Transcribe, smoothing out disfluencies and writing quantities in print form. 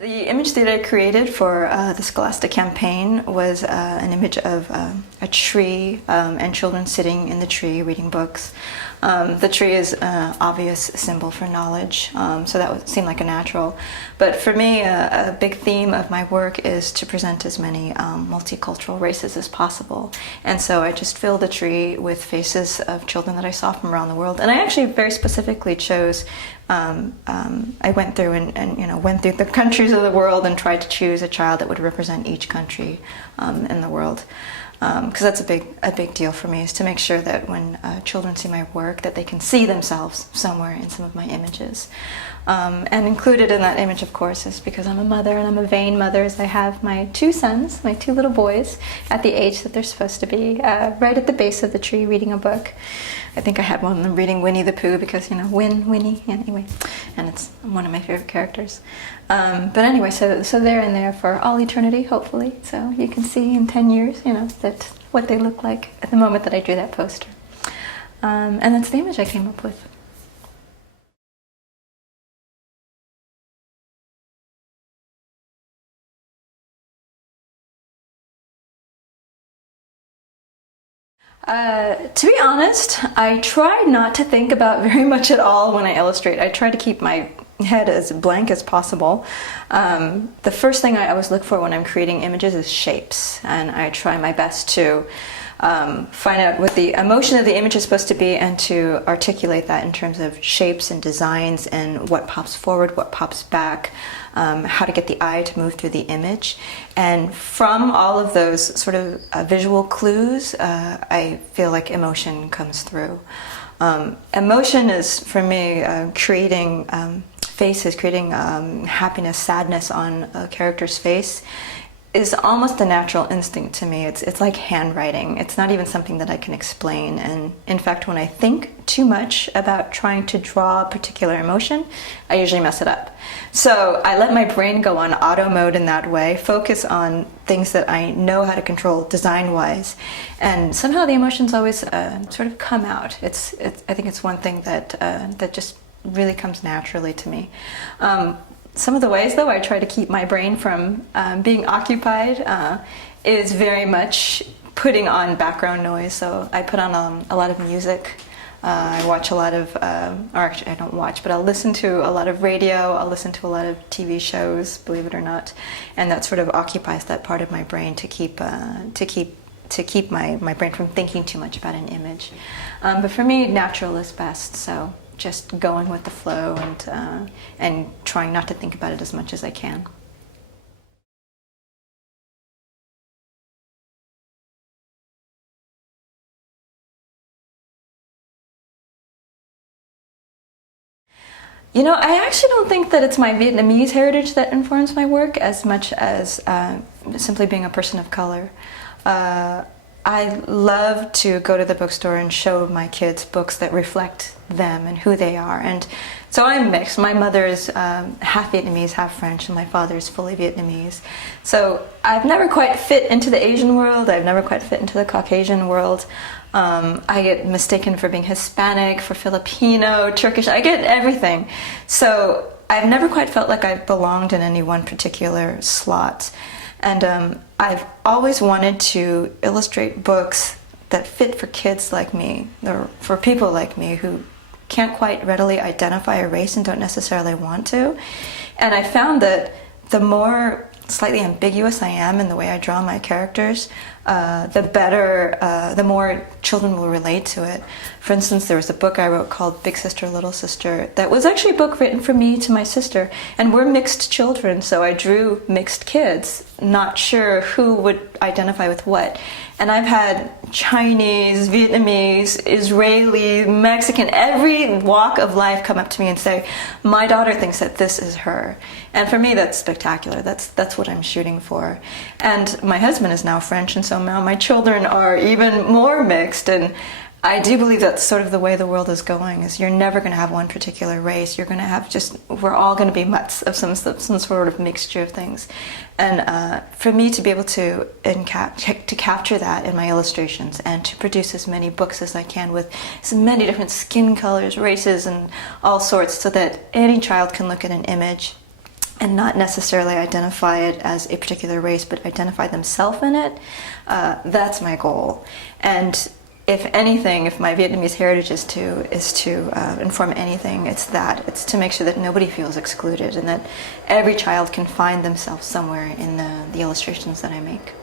The image that I created for the Scholastic campaign was an image of a tree and children sitting in the tree reading books. The tree is an obvious symbol for knowledge, so that would seem like a natural. But for me, a big theme of my work is to present as many multicultural races as possible. And so I just filled the tree with faces of children that I saw from around the world. And I actually very specifically chose I went through and went through the countries of the world and tried to choose a child that would represent each country in the world, because that's a big deal for me, is to make sure that when children see my work that they can see themselves somewhere in some of my images. And included in that image, of course, is because I'm a mother, and I'm a vain mother, is I have my two sons, my two little boys, at the age that they're supposed to be, right at the base of the tree reading a book. I think I had one of them reading Winnie the Pooh because, Winnie, anyway, and it's one of my favorite characters. But anyway, so they're in there for all eternity, hopefully, so you can see in 10 years, that what they look like at the moment that I drew that poster. And that's the image I came up with. To be honest, I try not to think about very much at all when I illustrate. I try to keep my head as blank as possible. The first thing I always look for when I'm creating images is shapes, and I try my best to find out what the emotion of the image is supposed to be and to articulate that in terms of shapes and designs and what pops forward, what pops back, how to get the eye to move through the image. And from all of those sort of visual clues, I feel like emotion comes through. Emotion is, for me, creating faces, creating happiness, sadness on a character's face is almost a natural instinct to me. It's like handwriting. It's not even something that I can explain. And in fact, when I think too much about trying to draw a particular emotion, I usually mess it up. So I let my brain go on auto mode in that way, focus on things that I know how to control design-wise, and somehow the emotions always sort of come out. I think it's one thing that just really comes naturally to me. Some of the ways, though, I try to keep my brain from being occupied is very much putting on background noise. So I put on a lot of music. I watch a lot of, or actually I don't watch, but I'll listen to a lot of radio, I'll listen to a lot of TV shows, believe it or not, and that sort of occupies that part of my brain to keep my brain from thinking too much about an image. But for me, natural is best, so just going with the flow and trying not to think about it as much as I can. I actually don't think that it's my Vietnamese heritage that informs my work as much as simply being a person of color. I love to go to the bookstore and show my kids books that reflect them and who they are. And so I'm mixed. My mother is half Vietnamese, half French, and my father is fully Vietnamese. So I've never quite fit into the Asian world. I've never quite fit into the Caucasian world. I get mistaken for being Hispanic, for Filipino, Turkish. I get everything. So I've never quite felt like I've belonged in any one particular slot. And I've always wanted to illustrate books that fit for kids like me, or for people like me who can't quite readily identify a race and don't necessarily want to. And I found that the more slightly ambiguous I am in the way I draw my characters, the better, the more children will relate to it. For instance, there was a book I wrote called Big Sister, Little Sister that was actually a book written for me to my sister, and we're mixed children, so I drew mixed kids, not sure who would identify with what. And I've had Chinese, Vietnamese, Israeli, Mexican, every walk of life come up to me and say, my daughter thinks that this is her. And for me, that's spectacular. That's what I'm shooting for. And my husband is now French, and so now my children are even more mixed. And I do believe that's sort of the way the world is going, is you're never going to have one particular race. You're going to have we're all going to be mutts of some sort of mixture of things. And for me to be able to capture that in my illustrations and to produce as many books as I can with as many different skin colors, races, and all sorts, so that any child can look at an image and not necessarily identify it as a particular race, but identify themselves in it. That's my goal. And if anything, if my Vietnamese heritage is to inform anything, it's that. It's to make sure that nobody feels excluded and that every child can find themselves somewhere in the illustrations that I make.